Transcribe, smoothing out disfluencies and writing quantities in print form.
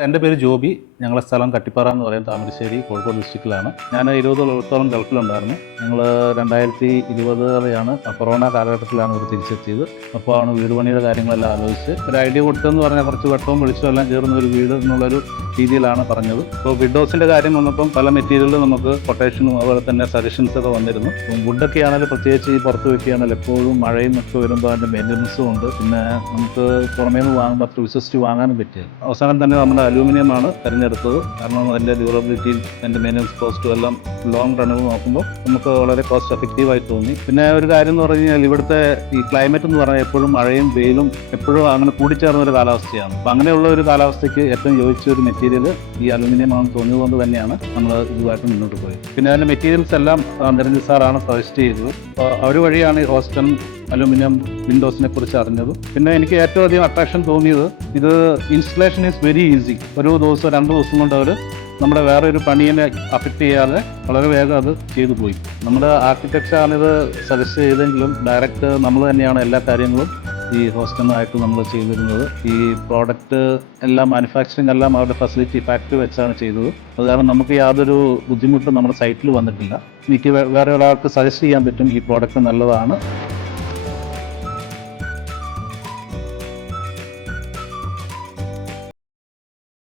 എൻ്റെ പേര് ജോബി. ഞങ്ങളെ സ്ഥലം കട്ടിപ്പാറ എന്ന് പറയും, താമരശ്ശേരി, കോഴിക്കോട് ഡിസ്ട്രിക്റ്റിലാണ്. ഞാൻ 20 വർഷത്തോളം ഗൾഫിലുണ്ടായിരുന്നു. ഞങ്ങൾ 2020 കൊറോണ കാലഘട്ടത്തിലാണ് ഇവിടെ തിരിച്ചെത്തിയത്. അപ്പോൾ ആണ് വീട് പണിയുടെ കാര്യങ്ങളെല്ലാം ആലോചിച്ച് ഒരു ഐഡിയ കൊടുത്തതെന്ന് പറഞ്ഞാൽ കുറച്ച് വെട്ടവും വെളിച്ചവും എല്ലാം ചേർന്ന ഒരു വീട് എന്നുള്ളൊരു രീതിയിലാണ് പറഞ്ഞത്. ഇപ്പോൾ വിൻഡോസിൻ്റെ കാര്യം വന്നപ്പം പല മെറ്റീരിയലും നമുക്ക് കൊട്ടേഷനും അതുപോലെ തന്നെ സജഷൻസ് ഒക്കെ വന്നിരുന്നു. വുഡൊക്കെ ആണെങ്കിൽ പ്രത്യേകിച്ച് ഈ പുറത്ത് വയ്ക്കുകയാണെങ്കിൽ എപ്പോഴും മഴയും ഒക്കെ വരുമ്പോൾ അതിൻ്റെ മെയിൻ്റനൻസും ഉണ്ട്. പിന്നെ നമുക്ക് പുറമേ നിന്ന് വാങ്ങുമ്പോൾ അത്ര വിശ്വസിച്ച് വാങ്ങാനും പറ്റില്ല. അവസാനം തന്നെ നമ്മുടെ അലൂമിനിയമാണ് തിരഞ്ഞെടുത്തത്. കാരണം അതിൻ്റെ ഡ്യൂറബിലിറ്റിയും അതിൻ്റെ മെയിൻ്റനൻസ് കോസ്റ്റും എല്ലാം ലോങ് റണ്ണിൽ നോക്കുമ്പോൾ നമുക്ക് വളരെ കോസ്റ്റ് എഫക്റ്റീവായി തോന്നി. പിന്നെ ഒരു കാര്യം എന്ന് പറഞ്ഞു കഴിഞ്ഞാൽ ഇവിടുത്തെ ഈ ക്ലൈമറ്റ് എന്ന് പറഞ്ഞാൽ എപ്പോഴും മഴയും വെയിലും എപ്പോഴും അങ്ങനെ കൂടിച്ചേർന്ന ഒരു കാലാവസ്ഥയാണ്. അപ്പം അങ്ങനെയുള്ള ഒരു കാലാവസ്ഥയ്ക്ക് ഏറ്റവും യോജിച്ച ഒരു മെറ്റീരിയൽ ഈ അലൂമിനിയം ആണെന്ന് തോന്നിയതുകൊണ്ട് തന്നെയാണ് നമ്മൾ ഇതുമായിട്ട് മുന്നോട്ട് പോയത്. പിന്നെ അതിൻ്റെ മെറ്റീരിയൽസ് എല്ലാം നിരഞ്ജൻ സാറാണ് സജസ്റ്റ് ചെയ്തത്. അപ്പോൾ അവർ വഴിയാണ് ഈ ഹോസ്റ്റൺ അലൂമിനിയം വിൻഡോസിനെ കുറിച്ച് അറിഞ്ഞത്. പിന്നെ എനിക്ക് ഏറ്റവും അധികം അട്രാക്ഷൻ തോന്നിയത് ഇത് ഇൻസ്റ്റലേഷൻ ഈസ് വെരി ഈസി. ഒരു ദിവസം 2 ദിവസം കൊണ്ട് അവർ നമ്മുടെ വേറെ ഒരു പണിയെ അഫക്റ്റ് ചെയ്യാതെ വളരെ വേഗം അത് ചെയ്തു പോയി. നമ്മുടെ ആർക്കിടെക്ചറാണിത് സജസ്റ്റ് ചെയ്തെങ്കിലും ഡയറക്റ്റ് നമ്മൾ തന്നെയാണ് എല്ലാ കാര്യങ്ങളും ഈ ഹോസ്റ്റലുമായിട്ട് നമ്മൾ ചെയ്തിരുന്നത്. ഈ പ്രോഡക്റ്റ് എല്ലാം മാനുഫാക്ചറിങ് എല്ലാം അവരുടെ ഫാക്ടറി വെച്ചാണ് ചെയ്തത്. അത് കാരണം നമുക്ക് യാതൊരു ബുദ്ധിമുട്ടും നമ്മുടെ സൈറ്റിൽ വന്നിട്ടില്ല. എനിക്ക് വേറെ ഒരാൾക്ക് സജസ്റ്റ് ചെയ്യാൻ പറ്റും ഈ പ്രോഡക്റ്റ് നല്ലതാണ്.